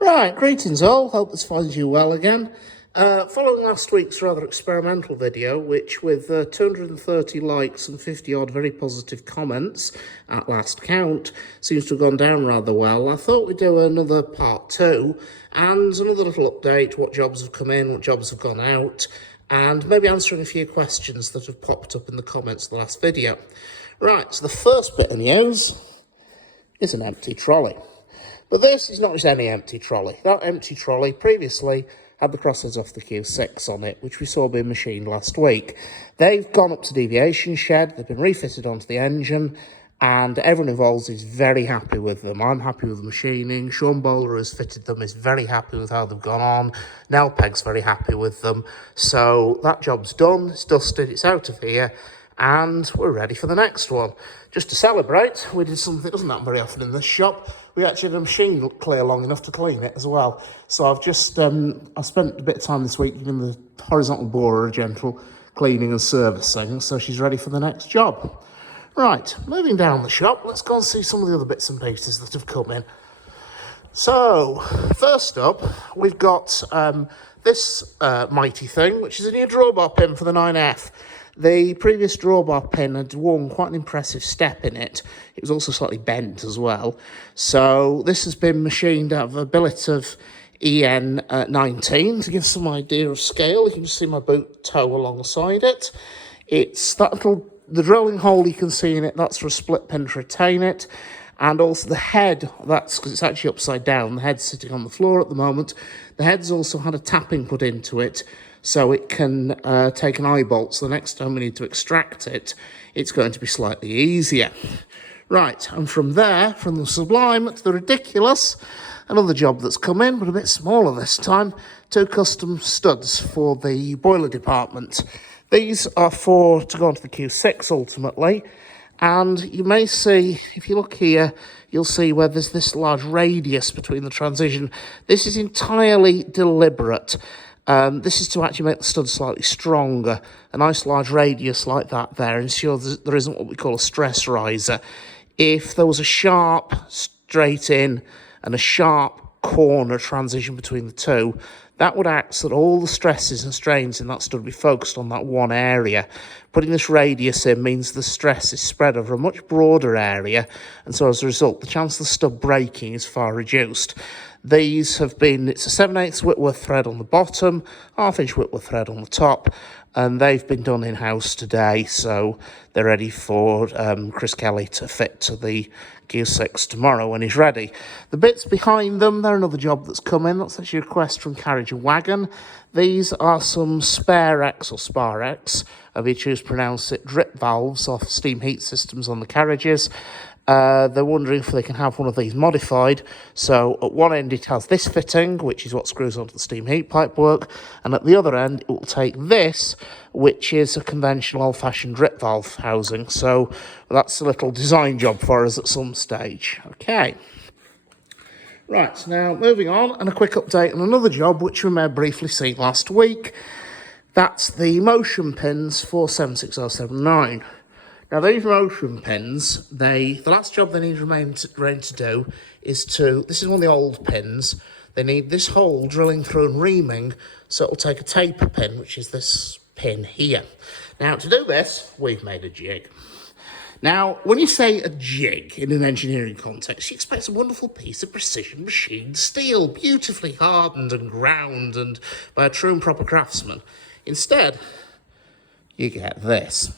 Right, greetings all, hope this finds you well again. Following last week's rather experimental video, which with 230 likes and 50 odd very positive comments at last count, seems to have gone down rather well, I thought we'd do another part 2 and another little update, what jobs have come in, what jobs have gone out, and maybe answering a few questions that have popped up in the comments of the last video. Right, so the first bit of news is an empty trolley. But this is not just any empty trolley. That empty trolley previously had the crossheads off the Q6 on it, which we saw being machined last week. They've gone up to deviation shed, they've been refitted onto the engine, and everyone involved is very happy with them. I'm happy with the machining. Sean Bowler has fitted them, is very happy with how they've gone on. Nelpeg's very happy with them. So that job's done, it's dusted, it's out of here, and we're ready for the next one. Just to celebrate, we did something that doesn't happen very often in this shop. We actually had a machine clear long enough to clean it as well. So I've just, I spent a bit of time this week giving the horizontal borer a gentle cleaning and servicing, so she's ready for the next job. Right, moving down the shop, let's go and see some of the other bits and pieces that have come in. So, first up, we've got this mighty thing, which is a new drawbar pin for the 9F. The previous drawbar pin had worn quite an impressive step in it. It was also slightly bent as well. So this has been machined out of a billet of EN19 to give some idea of scale. You can just see my boot toe alongside it. It's that little, the drilling hole you can see in it, that's for a split pin to retain it. And also the head, that's because it's actually upside down. The head's sitting on the floor at the moment. The head's also had a tapping put into it, so it can take an eye bolt. So the next time we need to extract it, it's going to be slightly easier. Right, and from there, from the sublime to the ridiculous, another job that's come in, but a bit smaller this time, 2 custom studs for the boiler department. These are to go onto the Q6 ultimately, and you may see, if you look here, you'll see where there's this large radius between the transition. This is entirely deliberate. This is to actually make the stud slightly stronger. A nice large radius like that there ensures there isn't what we call a stress riser. If there was a sharp straight in and a sharp corner transition between the two, that would act so that all the stresses and strains in that stud would be focused on that one area. Putting this radius in means the stress is spread over a much broader area, and so as a result, the chance of the stud breaking is far reduced. These have been, it's a 7/8 Whitworth thread on the bottom, 1/2 inch Whitworth thread on the top, and they've been done in-house today, so they're ready for Chris Kelly to fit to the Q6 tomorrow when he's ready. The bits behind them, they're another job that's come in. That's actually a request from Carriage and Wagon. These are some Sparex or Sparex, however you choose to pronounce it, drip valves off steam heat systems on the carriages. They're wondering if they can have one of these modified. So at one end it has this fitting, which is what screws onto the steam heat pipe work, and at the other end it will take this, which is a conventional old-fashioned drip valve housing. So that's a little design job for us at some stage. Okay. Right, now moving on, and a quick update on another job which we may have briefly seen last week. That's the motion pins for 76079. Now, these motion pins, the last job they need remain to do is this is one of the old pins, they need this hole drilling through and reaming, so it'll take a taper pin, which is this pin here. Now, to do this, we've made a jig. Now, when you say a jig in an engineering context, you expect a wonderful piece of precision machined steel, beautifully hardened and ground and by a true and proper craftsman. Instead, you get this.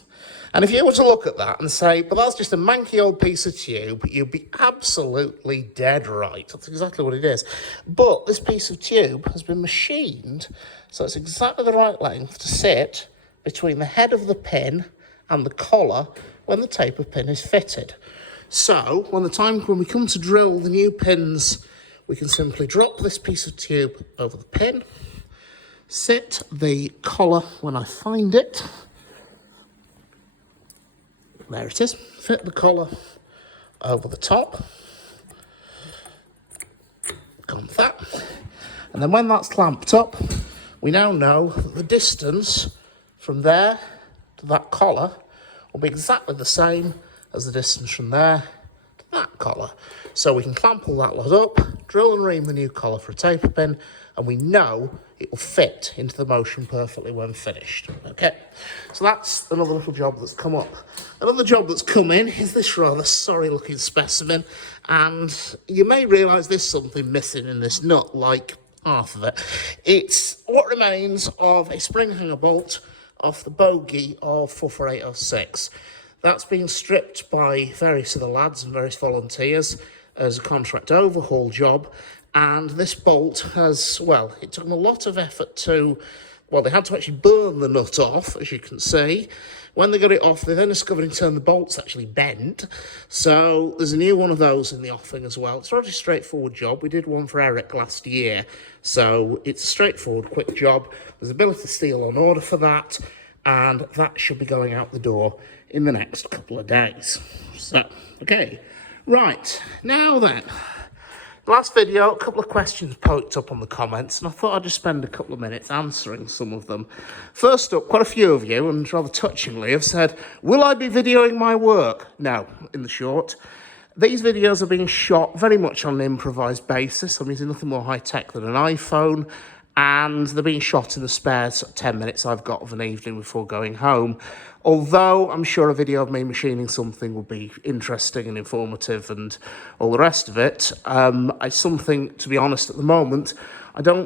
And if you were to look at that and say, but that's just a manky old piece of tube, you'd be absolutely dead right. That's exactly what it is. But this piece of tube has been machined, so it's exactly the right length to sit between the head of the pin and the collar when the taper pin is fitted. So, when we come to drill the new pins, we can simply drop this piece of tube over the pin, sit the collar when I find it, there it is, fit the collar over the top, gone with that, and then when that's clamped up, we now know that the distance from there to that collar will be exactly the same as the distance from there to that collar. So we can clamp all that lot up, drill and ream the new collar for a taper pin, and we know it will fit into the motion perfectly when finished. Okay, so that's another little job that's come up. Another job that's come in is this rather sorry looking specimen, and you may realise there's something missing in this nut, like half of it. It's what remains of a spring hanger bolt off the bogie of 44806. That's been stripped by various other lads and various volunteers as a contract overhaul job, and this bolt has, well, it took them a lot of effort to, well, they had to actually burn the nut off, as you can see. When they got it off, they then discovered in turn the bolt's actually bent, so there's a new one of those in the offing as well. It's a rather straightforward job. We did one for Eric last year, so it's a straightforward, quick job. There's ability steel on order for that, and that should be going out the door in the next couple of days. So, okay, right, now then. Last video, a couple of questions poked up on the comments, and I thought I'd just spend a couple of minutes answering some of them. First up, quite a few of you, and rather touchingly, have said, will I be videoing my work? No, in the short. These videos are being shot very much on an improvised basis. I'm using nothing more high-tech than an iPhone, and they're being shot in the spare 10 minutes I've got of an evening before going home. Although I'm sure a video of me machining something will be interesting and informative and all the rest of it, it's something, to be honest, at the moment,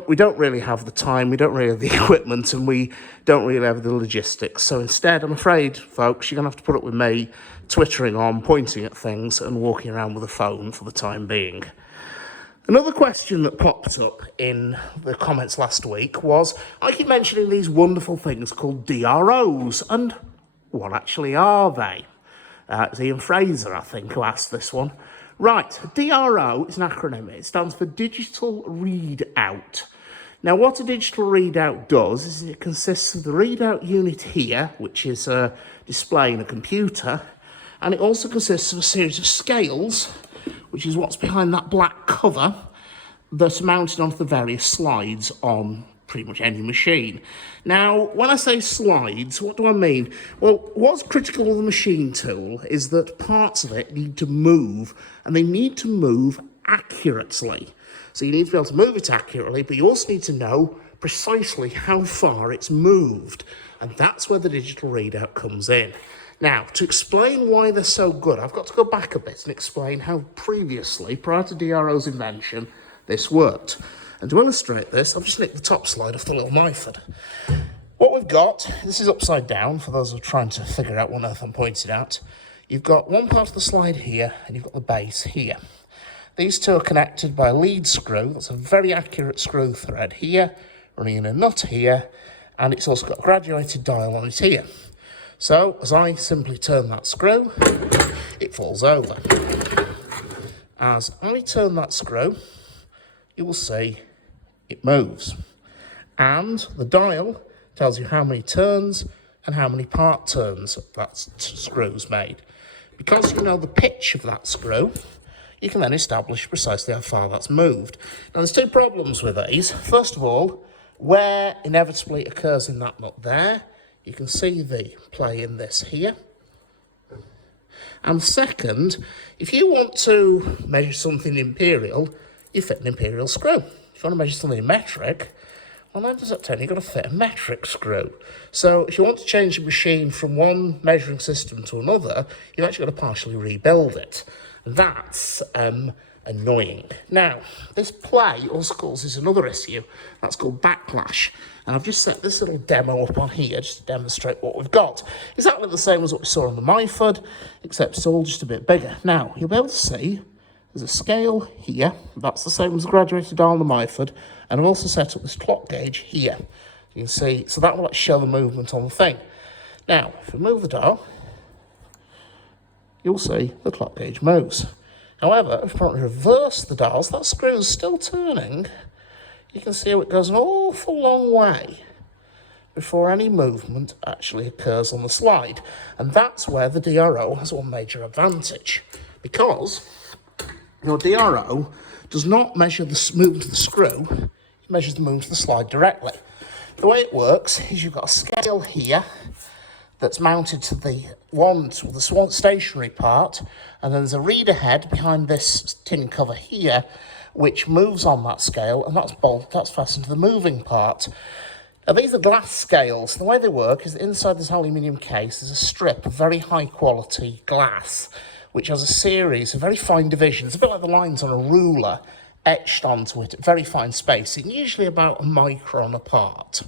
we don't really have the time, we don't really have the equipment, and we don't really have the logistics. So instead, I'm afraid, folks, you're going to have to put up with me twittering on, pointing at things, and walking around with a phone for the time being. Another question that popped up in the comments last week was, I keep mentioning these wonderful things called DROs, and what actually are they? It's Ian Fraser, I think, who asked this one. Right, DRO is an acronym. It stands for Digital Readout. Now, what a digital readout does is it consists of the readout unit here, which is a display in a computer, and it also consists of a series of scales, which is what's behind that black cover, that's mounted onto the various slides on pretty much any machine. Now, when I say slides, what do I mean? Well, what's critical of the machine tool is that parts of it need to move, and they need to move accurately. So you need to be able to move it accurately, but you also need to know precisely how far it's moved, and that's where the digital readout comes in. Now, to explain why they're so good, I've got to go back a bit and explain how previously, prior to DRO's invention, this worked. And to illustrate this, I've just nicked the top slide off the little Myford. What we've got, this is upside down, for those who are trying to figure out what on earth I'm pointing at. You've got one part of the slide here, and you've got the base here. These two are connected by a lead screw. That's a very accurate screw thread here, running in a nut here, and it's also got a graduated dial on it here. So, as I simply turn that screw, it falls over. As I turn that screw, you will see it moves. And the dial tells you how many turns and how many part turns that screw's made. Because you know the pitch of that screw, you can then establish precisely how far that's moved. Now, there's two problems with these. First of all, where inevitably it occurs in that nut there, you can see the play in this here. And second, if you want to measure something imperial, you fit an imperial screw. If you want to measure something metric, well, 9 times out of 10, you've got to fit a metric screw. So if you want to change the machine from one measuring system to another, you've actually got to partially rebuild it. That's annoying. Now, this play also causes another issue. That's called backlash. And I've just set this little demo up on here just to demonstrate what we've got. Exactly the same as what we saw on the Myford, except it's all just a bit bigger. Now, you'll be able to see there's a scale here. That's the same as the graduated dial on the Myford. And I've also set up this clock gauge here. You can see, so that will show the movement on the thing. Now, if we move the dial, you'll see the clock gauge moves. However, if I reverse the dials, that screw is still turning. You can see how it goes an awful long way before any movement actually occurs on the slide. And that's where the DRO has one major advantage, because your DRO does not measure the movement of the screw, it measures the movement of the slide directly. The way it works is you've got a scale here that's mounted to the stationary part, and then there's a reader head behind this tin cover here, which moves on that scale, and that's fastened to the moving part. Now, these are glass scales. The way they work is that inside this aluminium case there's a strip of very high quality glass, which has a series of very fine divisions, a bit like the lines on a ruler, etched onto it at very fine spacing, usually about a micron apart.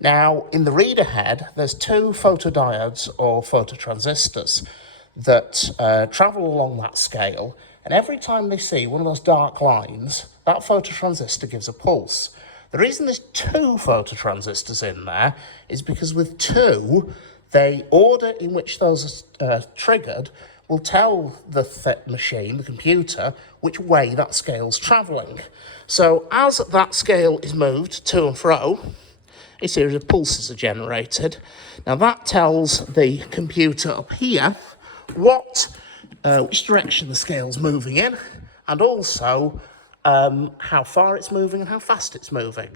Now, in the reader head, there's two photodiodes or phototransistors that travel along that scale, and every time they see one of those dark lines, that phototransistor gives a pulse. The reason there's two phototransistors in there is because with two, the order in which those are triggered will tell the machine, the computer, which way that scale's travelling. So as that scale is moved to and fro, a series of pulses are generated. Now that tells the computer up here which direction the scale's moving in, and also how far it's moving and how fast it's moving.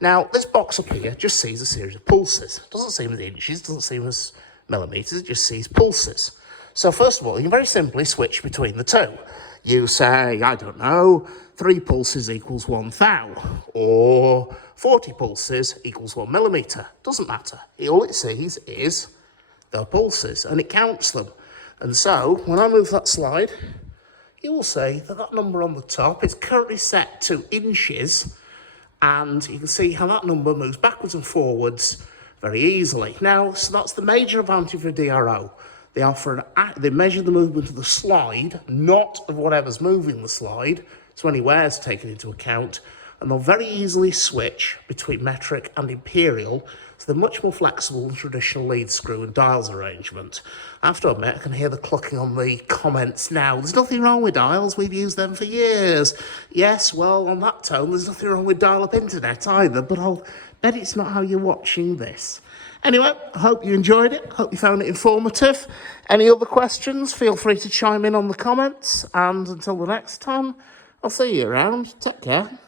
Now, this box up here just sees a series of pulses. It doesn't see them as inches, doesn't see them as millimetres, it just sees pulses. So first of all, you can very simply switch between the two. You say, I don't know, 3 pulses equals 1 thou, or 40 pulses equals 1 millimetre. Doesn't matter. All it sees is the pulses, and it counts them. And so, when I move that slide, you will see that that number on the top is currently set to inches, and you can see how that number moves backwards and forwards very easily. Now, so that's the major advantage of a DRO. They measure the movement of the slide, not of whatever's moving the slide, so any wear's taken into account, and they'll very easily switch between metric and imperial, so they're much more flexible than traditional lead screw and dials arrangement. I have to admit, I can hear the clucking on the comments now. There's nothing wrong with dials, we've used them for years. Yes, well, on that tone, there's nothing wrong with dial-up internet either, but I'll bet it's not how you're watching this. Anyway, I hope you enjoyed it. Hope you found it informative. Any other questions, feel free to chime in on the comments. And until the next time, I'll see you around. Take care.